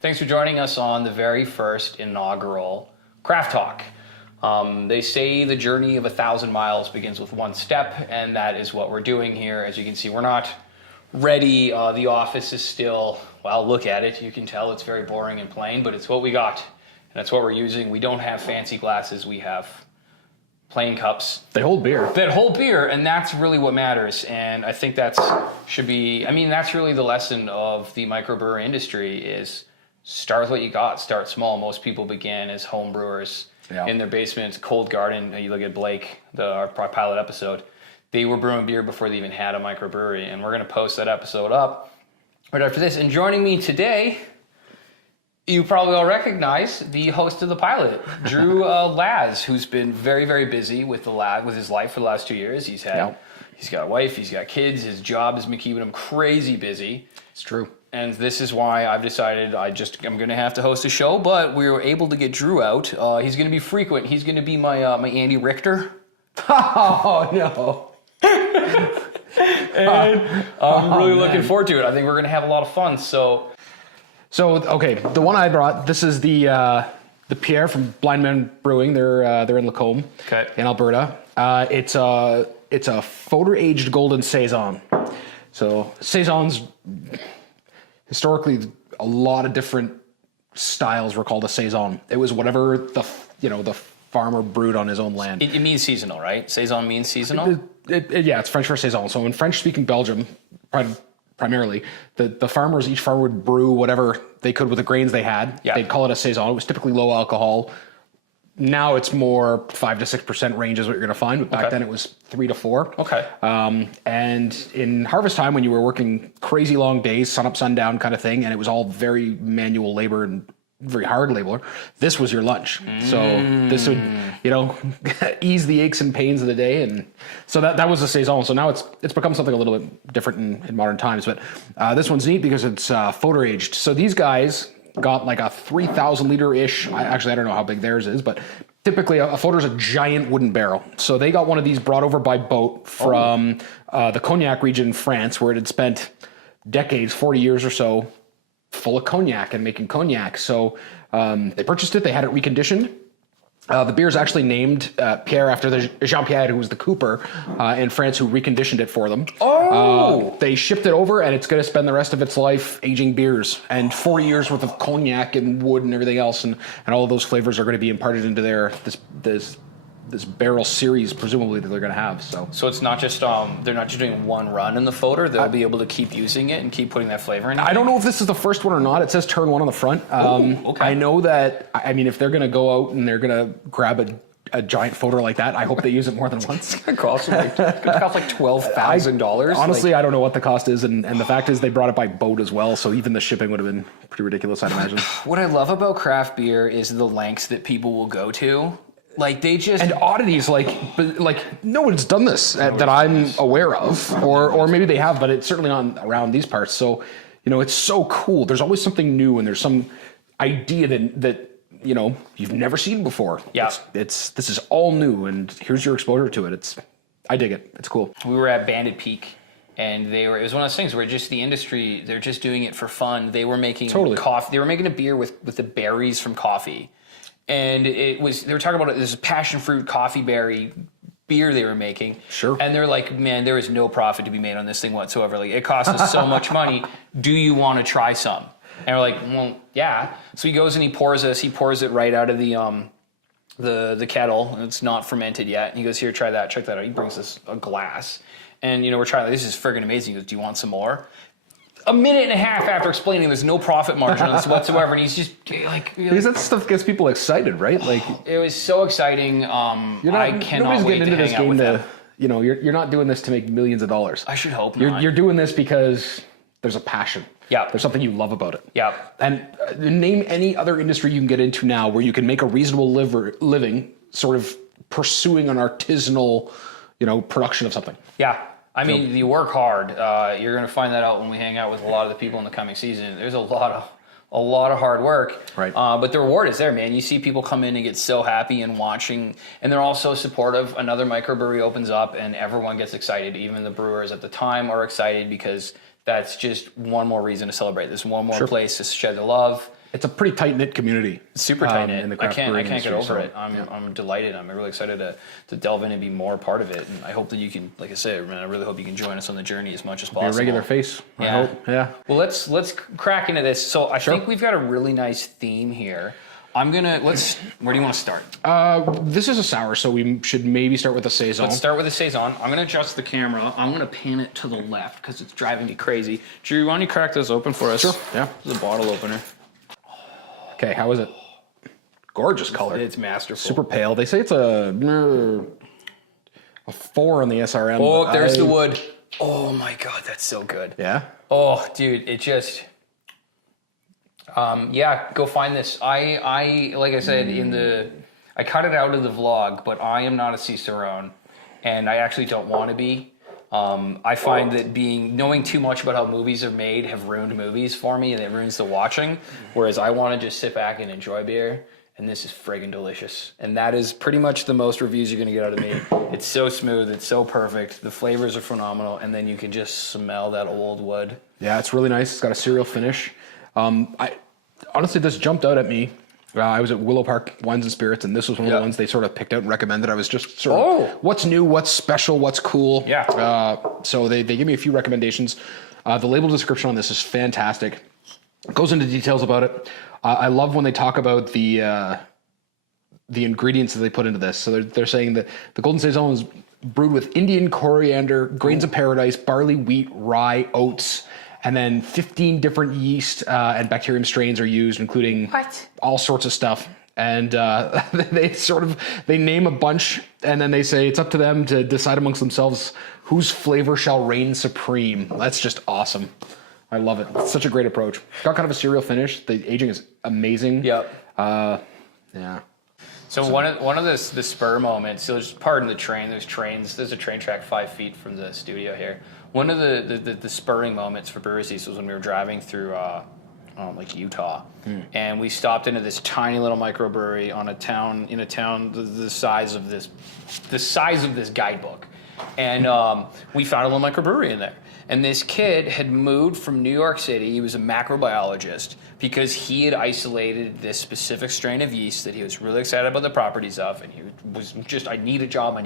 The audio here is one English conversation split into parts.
Thanks for joining us on the very first inaugural Craft Talk. They say the journey of 1,000 miles begins with one step, and that is what we're doing here. As you can see, we're not ready. The office is still, well, look at it. You can tell it's very boring and plain, but it's what we got, and that's what we're using. We don't have fancy glasses. We have plain cups. They hold beer. That hold beer, and that's really what matters. And I think that's really the lesson of the microbrewery industry is start with what you got, start small. Most people begin as home brewers in their basements, cold garden. You look at Blake, our pilot episode, they were brewing beer before they even had a microbrewery, and we're going to post that episode up right after this. And joining me today, you probably all recognize the host of the pilot, Drew Laz, who's been very, very busy with his life for the last 2 years. He's got a wife, he's got kids, his job has been keeping him crazy busy. It's true. And this is why I've decided I'm going to have to host a show, but we were able to get Drew out. He's going to be frequent. He's going to be my Andy Richter. Oh, no. And I'm really looking forward to it. I think we're going to have a lot of fun. So okay, the one I brought, this is the Pierre from Blind Man Brewing. They're in Lacombe, in Alberta. It's a Foeder aged golden Saison. So Saisons, historically, a lot of different styles were called a Saison. It was whatever the farmer brewed on his own land. It means seasonal, right? Saison means seasonal? Yeah, it's French for Saison. So in French-speaking Belgium, primarily, each farmer would brew whatever they could with the grains they had. Yeah. They'd call it a Saison. It was typically low alcohol. Now it's more 5 to 6% range is what you're going to find, but back then it was 3 to 4. Okay. And in harvest time, when you were working crazy long days, sun up, sundown kind of thing, and it was all very manual labor and very hard labor, this was your lunch. So this would, ease the aches and pains of the day. And so that was a Saison. So now it's become something a little bit different in modern times. But this one's neat because it's Foeder aged. So these guys got like a 3,000 liter-ish. I don't know how big theirs is, but typically a Foeder's a giant wooden barrel. So they got one of these brought over by boat from the Cognac region in France, where it had spent decades, 40 years or so, full of cognac and making cognac. So they purchased it. They had it reconditioned. The beer is actually named Pierre after the Jean-Pierre, who was the cooper in France, who reconditioned it for them. They shipped it over, and it's going to spend the rest of its life aging beers. And 40 years worth of cognac and wood and everything else, and all of those flavors are going to be imparted into this barrel series, presumably, that they're going to have. So it's not just they're not just doing one run in the Foeder. They'll be able to keep using it and keep putting that flavor in. I don't know if this is the first one or not. It says turn 1 on the front. Okay. I know that. I mean, if they're going to go out and they're going to grab a giant Foeder like that, I hope they use it more than once. It's going to cost like $12,000. Honestly, I don't know what the cost is, and the fact is they brought it by boat as well, so even the shipping would have been pretty ridiculous, I'd imagine. What I love about craft beer is the lengths that people will go to. Like they just and oddities like no one's done this that I'm aware of, or maybe they have, but it's certainly not around these parts. So it's so cool. There's always something new, and there's some idea that you've never seen before. Yeah, this is all new, and here's your exposure to it. I dig it. It's cool. We were at Bandit Peak, and it was one of those things where just the industry, they're just doing it for fun. They were making coffee. They were making a beer with the berries from coffee. And they were talking about this passion fruit coffee berry beer they were making. Sure. And they're like, man, there is no profit to be made on this thing whatsoever. Like, it costs us so much money. Do you want to try some? And we're like, well, yeah. So he goes and he pours it right out of the kettle. It's not fermented yet. And he goes, here, try that. Check that out. He brings us a glass. And, we're trying, this is friggin' amazing. He goes, do you want some more? A minute and a half after explaining there's no profit margin on this whatsoever, and he's just like... Because that stuff gets people excited, right? Like it was so exciting. I cannot wait to hang out with them. You're not doing this to make millions of dollars. I should hope not. You're doing this because there's a passion. Yeah. There's something you love about it. Yeah. And name any other industry you can get into now where you can make a reasonable living sort of pursuing an artisanal, production of something. Yeah. I mean, you work hard. You're going to find that out when we hang out with a lot of the people in the coming season. There's a lot of hard work. Right. But the reward is there, man. You see people come in and get so happy and watching, and they're all so supportive. Another microbrewery opens up, and everyone gets excited. Even the brewers at the time are excited because that's just one more reason to celebrate. There's one more place to shed the love. it's a pretty tight knit community. Super tight knit. In the I craft can't brewing get industry, over so, it. I'm delighted. I'm really excited to delve in and be more a part of it. And I hope that you can, like I said, man, I really hope you can join us on the journey as much as possible. Be a regular face. I hope. Yeah. Well, let's crack into this. So I think we've got a really nice theme here. Where do you want to start? This is a sour, so we should maybe start with a Saison. Let's start with a Saison. I'm going to adjust the camera. I'm going to pan it to the left because it's driving me crazy. Drew, why don't you crack this open for us? Sure, yeah. This is a bottle opener. Okay, how is it? Gorgeous color. It's masterful. Super pale. They say it's a 4 on the SRM. Oh, there's the wood. Oh my God, that's so good. Yeah? Oh, dude, it just... go find this. I like I said I cut it out of the vlog, but I am not a Saison, and I actually don't want to be. I find that knowing too much about how movies are made have ruined movies for me, and it ruins the watching. Whereas I want to just sit back and enjoy beer, and this is friggin' delicious. And that is pretty much the most reviews you're gonna get out of me. It's so smooth, it's so perfect. The flavors are phenomenal, and then you can just smell that old wood. Yeah, it's really nice. It's got a cereal finish. Honestly, this jumped out at me. I was at Willow Park Wines and Spirits, and this was one of the ones they sort of picked out and recommended. I was just sort of, what's new, what's special, what's cool. Yeah. So they gave me a few recommendations. The label description on this is fantastic. It goes into details about it. I love when they talk about the ingredients that they put into this. So they're saying that the Golden Saison is brewed with Indian coriander, grains of paradise, barley, wheat, rye, oats, and then 15 different yeast and bacterium strains are used, including all sorts of stuff. And they name a bunch, and then they say it's up to them to decide amongst themselves whose flavor shall reign supreme. That's just awesome. I love it. It's such a great approach. It's got kind of a cereal finish. The aging is amazing. Yep. Yeah. So one of the spur moments. So just pardon the train. There's a train track 5 feet from the studio here. One of the spurring moments for Brewery was when we were driving through like Utah, and we stopped into this tiny little microbrewery in a town the size of this guidebook, and we found a little microbrewery in there. And this kid had moved from New York City. He was a macrobiologist because he had isolated this specific strain of yeast that he was really excited about the properties of. And he was just, I need a job.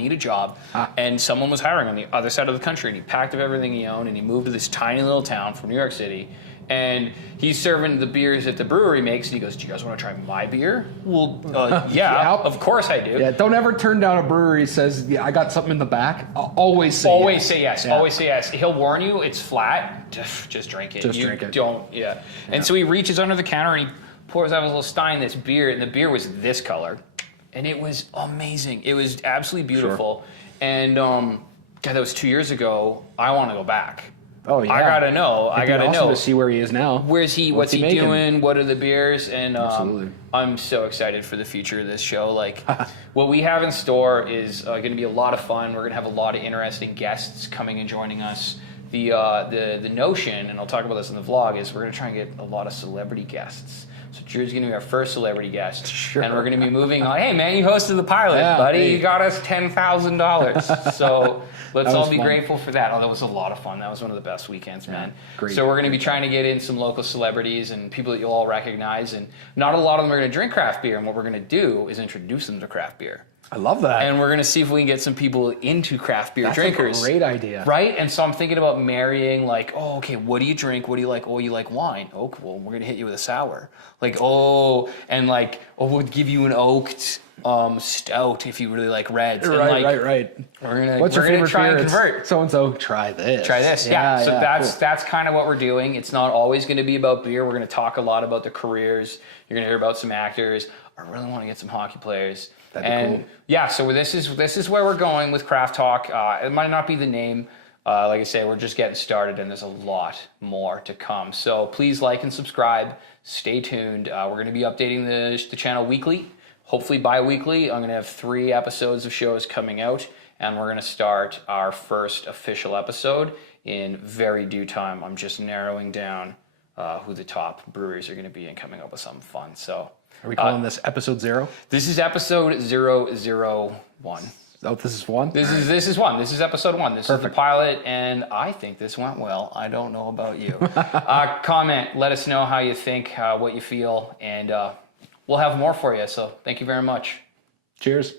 And someone was hiring on the other side of the country. And he packed up everything he owned and he moved to this tiny little town from New York City. And he's serving the beers that the brewery makes. And he goes, do you guys want to try my beer? Well, yeah, of course I do. Yeah, don't ever turn down a brewery that says, yeah, I got something in the back. Always say yes. Yeah. Always say yes. He'll warn you, it's flat. Just drink it. Drink it. Don't, yeah. And so he reaches under the counter and he pours out his little stein this beer. And the beer was this color. And it was amazing. It was absolutely beautiful. Sure. And, God, that was 2 years ago. I want to go back. Oh yeah, I gotta know. To see where he is now. Where's he? What's he doing? What are the beers? And Absolutely. I'm so excited for the future of this show. Like, what we have in store is going to be a lot of fun. We're going to have a lot of interesting guests coming and joining us. The notion, and I'll talk about this in the vlog, is we're going to try and get a lot of celebrity guests. So Drew's going to be our first celebrity guest. Sure. And we're going to be moving on. Hey, man, you hosted the pilot, buddy. Hey. You got us $10,000. So let's all be grateful for that. Oh, that was a lot of fun. That was one of the best weekends, man. Great. So we're going to be trying to get in some local celebrities and people that you'll all recognize. And not a lot of them are going to drink craft beer. And what we're going to do is introduce them to craft beer. I love that. And we're going to see if we can get some people into craft beer drinkers. That's a great idea. Right? And so I'm thinking about marrying, like, oh, okay, what do you drink? What do you like? Oh, you like wine. Oh, well, we're going to hit you with a sour. Like, we'll give you an oaked stout if you really like reds. And Right. What's your favorite try beer? And convert. So-and-so, try this. Yeah. So cool. that's kind of what we're doing. It's not always going to be about beer. We're going to talk a lot about the careers. You're going to hear about some actors. I really want to get some hockey players. That'd be cool. Yeah, so this is where we're going with Craft Talk. It might not be the name. Like I say, we're just getting started, and there's a lot more to come. So please like and subscribe. Stay tuned. We're going to be updating the channel weekly, hopefully bi-weekly. I'm going to have 3 episodes of shows coming out, and we're going to start our first official episode in very due time. I'm just narrowing down who the top breweries are going to be and coming up with something fun. So. Are we calling this episode 0? This is episode 001. this is one. This is one. This is episode 1. This is the pilot, and I think this went well. I don't know about you. Comment. Let us know how you think, what you feel, and we'll have more for you. So thank you very much. Cheers.